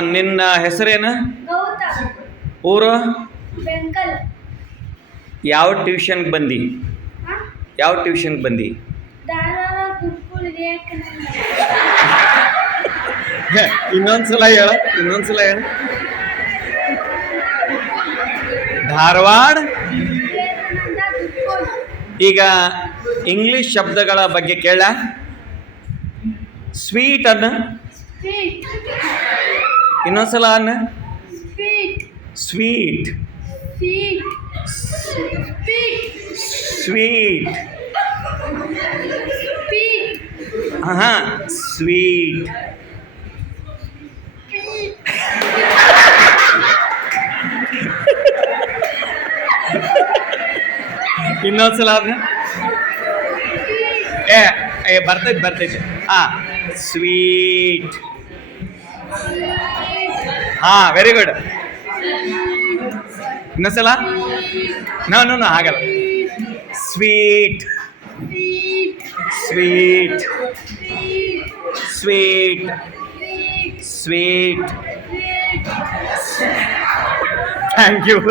ನಿನ್ನ ಹೆಸರೇನು? ಗೌತಮ್. ಊರು? ಬೆಂಕಲ್. ಯಾವ ಟ್ಯೂಷನ್ಗೆ ಬಂದಿ? ಹ? ಯಾವ ಟ್ಯೂಷನ್ಗೆ ಬಂದಿ? ಧಾರವಾಡ ಗುರುಕುಲ ವಿವೇಕಾನಂದ. ಇನ್ನೊಂದ್ಸಲ ಹೇಳ. ಧಾರವಾಡ ವಿವೇಕಾನಂದ ಗುರುಕುಲ. ಈಗ ಇಂಗ್ಲಿಷ್ ಶಬ್ದಗಳ ಬಗ್ಗೆ ಕೇಳ. ಸ್ವೀಟ್ ಅನ್ನ. ಸ್ವೀಟ್. ಇನ್ನೊಂದ್ಸಲ ಅನ್ನ. Sweet. Sweet. Sweet. Sweet. Sweet. ಹಾ, ಸ್ವೀಟ್. ಇನ್ನೊಂದ್ಸಲ ಅದ. ಬರ್ತೈತೆ. ಹಾ, ಸ್ವೀಟ್. ಹಾ, ವೆರಿ ಗುಡ್. ಇನ್ನೊಂದ್ಸಲ. ನೋ ಆಗಲ್ಲ. Sweet. Sweet. Sweet. Sweet. Thank you.